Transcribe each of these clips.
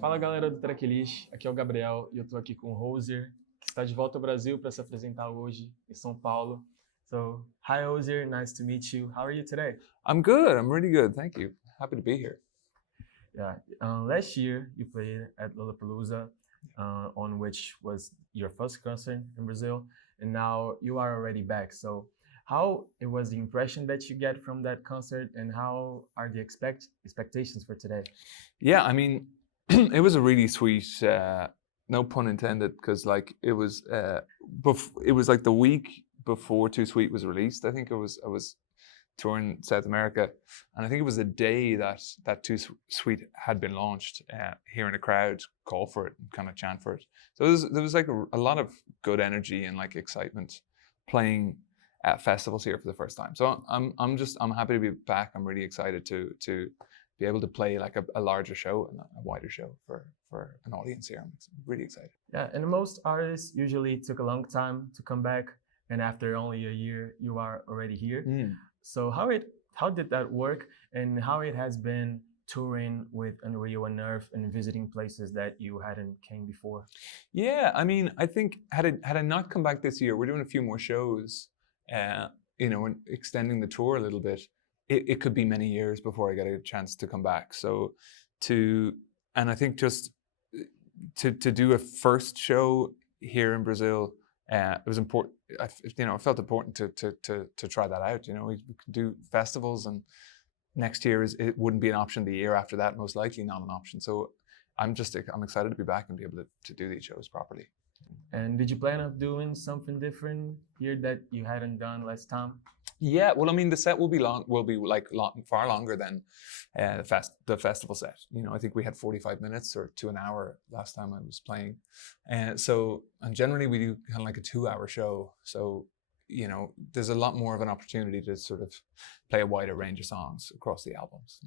Fala galera do Tracklist, aqui é o Gabriel e eu tô aqui com o Hozier, que está de volta ao Brasil para se apresentar hoje em São Paulo. So, hi Hozier, nice to meet you. How are you today? I'm good, I'm really good, thank you. Happy to be here. Yeah, last year you played at Lollapalooza, on which was your first concert in Brazil, and now you are already back. So, how it was the impression that you get from that concert, and how are the expectations for today? Yeah, I mean, it was a really sweet, no pun intended, because like it was like the week before Too Sweet was released. I think I was touring South America, and I think it was the day that Too Sweet had been launched. Hearing a crowd call for it and kind of chant for it, so there was like a lot of good energy and like excitement playing at festivals here for the first time. So I'm happy to be back. I'm really excited to be able to play like a larger show and a wider show for an audience here. I'm really excited. Yeah, and most artists usually took a long time to come back, and after only a year, you are already here. So how did that work, and how it has been touring with Unearth and visiting places that you hadn't came before? Yeah, I mean, I think had I not come back this year, we're doing a few more shows, and extending the tour a little bit. It could be many years before I get a chance to come back. So and I think just to do a first show here in Brazil, it was important. I felt important to try that out. We could do festivals, and next year it wouldn't be an option. The year after that, most likely not an option. So I'm excited to be back and be able to do these shows properly. And did you plan on doing something different here that you hadn't done last time? Yeah, well, I mean, the set will be far longer than the festival set. I think we had 45 minutes or to an hour last time I was playing, and generally we do kind of like a 2-hour show. So there's a lot more of an opportunity to sort of play a wider range of songs across the albums.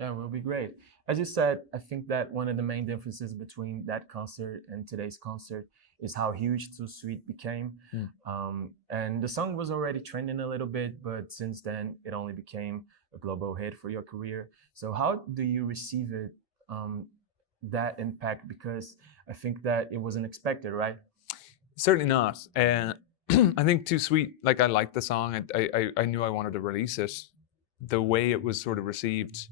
Yeah, it will be great. As you said, I think that one of the main differences between that concert and today's concert is how huge Too Sweet became. And the song was already trending a little bit, but since then it only became a global hit for your career. So how do you receive it, that impact? Because I think that it wasn't expected, right? Certainly not. I think Too Sweet, like I liked the song. I knew I wanted to release it. The way it was sort of received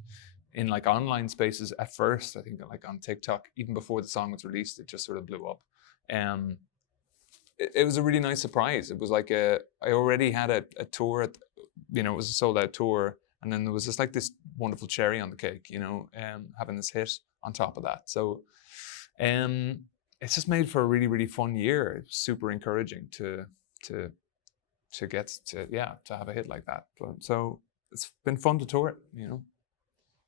in like online spaces at first, I think like on TikTok, even before the song was released, it just sort of blew up. It was a really nice surprise. It was like I already had a tour it was a sold out tour, and then there was just like this wonderful cherry on the cake, having this hit on top of that. So it's just made for a really, really fun year. It's super encouraging to get to have a hit like that. So it's been fun to tour it,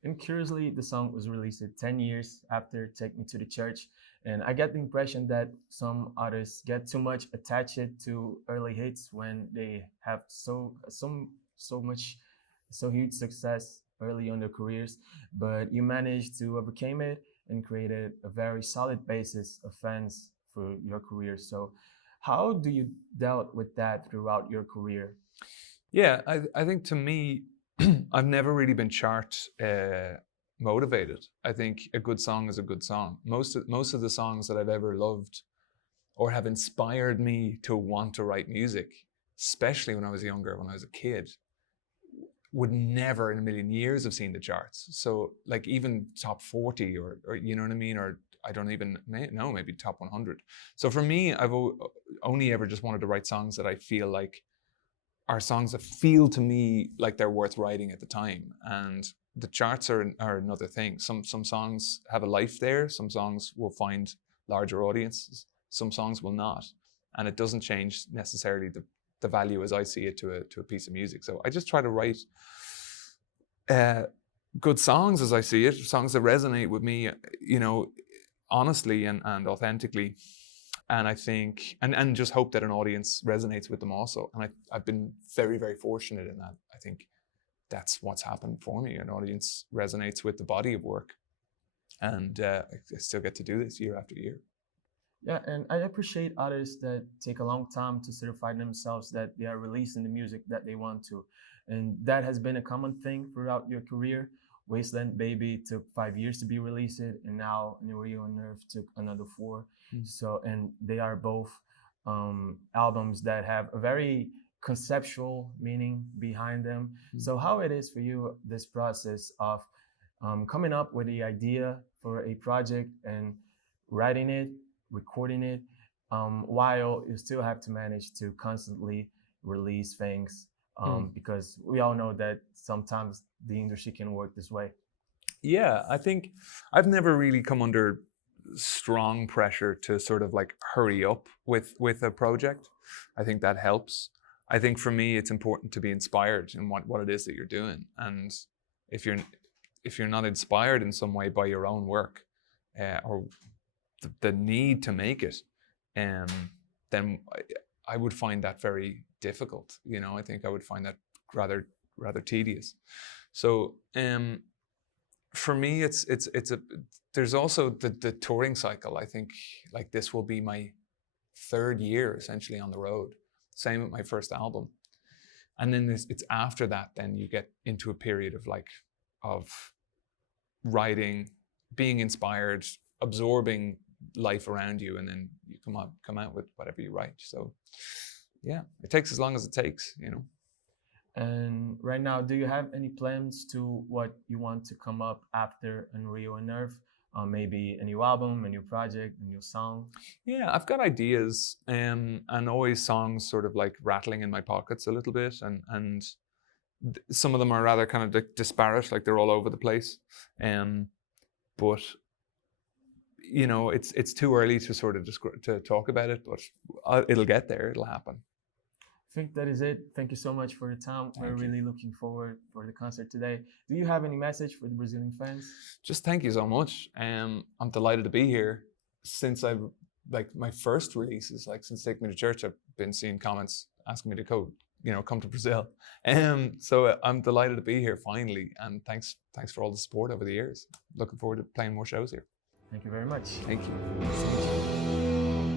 And curiously, the song was released 10 years after Take Me to the Church. And I get the impression that some artists get too much attached to early hits when they have so huge success early on their careers. But you managed to overcome it and created a very solid basis of fans for your career. So how do you dealt with that throughout your career? Yeah, I think to me, I've never really been chart motivated. I think a good song is a good song. Most of the songs that I've ever loved or have inspired me to want to write music, especially when I was younger, when I was a kid, would never in a million years have seen the charts. So like even top 40 or you know what I mean? Or I don't even know, maybe top 100. So for me, I've only ever just wanted to write songs that I feel like are songs that feel to me like they're worth writing at the time. And the charts are another thing. Some songs have a life there. Some songs will find larger audiences. Some songs will not. And it doesn't change necessarily the value as I see it to a piece of music. So I just try to write good songs as I see it, songs that resonate with me, honestly and authentically. And I think, and just hope that an audience resonates with them also. And I've been very, very fortunate in that. I think that's what's happened for me. An audience resonates with the body of work. And I still get to do this year after year. Yeah, and I appreciate artists that take a long time to certify themselves that they are releasing the music that they want to. And that has been a common thing throughout your career. Wasteland Baby took 5 years to be released, and now Unearth took another 4. So, and they are both albums that have a very conceptual meaning behind them. So how it is for you, this process of coming up with the idea for a project and writing it, recording it, while you still have to manage to constantly release things, because we all know that sometimes the industry can work this way. Yeah, I think I've never really come under strong pressure to sort of like hurry up with a project. I think that helps. I think for me, it's important to be inspired in what it is that you're doing. And if you're not inspired in some way by your own work, or the need to make it, then I would find that very difficult. You know, I think I would find that rather tedious. So for me, there's also the touring cycle. I think like this will be my 3rd year essentially on the road. Same with my first album. And then it's after that, then you get into a period of writing, being inspired, absorbing life around you, and then you come out with whatever you write. So yeah, it takes as long as it takes, you know. And right now, do you have any plans to what you want to come up after Unearth? Maybe a new album, a new project, a new song? Yeah, I've got ideas, and always songs sort of like rattling in my pockets a little bit, and some of them are rather kind of disparate, like they're all over the place. But you know, it's too early to sort of to talk about it, but it'll get there. It'll happen. I think that is it. Thank you so much for your time. We're really looking forward for the concert today. Do you have any message for the Brazilian fans? Just thank you so much. I'm delighted to be here. Since I've like my first releases, like since Take Me to Church, I've been seeing comments asking me to come to Brazil. So I'm delighted to be here finally, and thanks for all the support over the years. Looking forward to playing more shows here. Thank you very much. Thank you.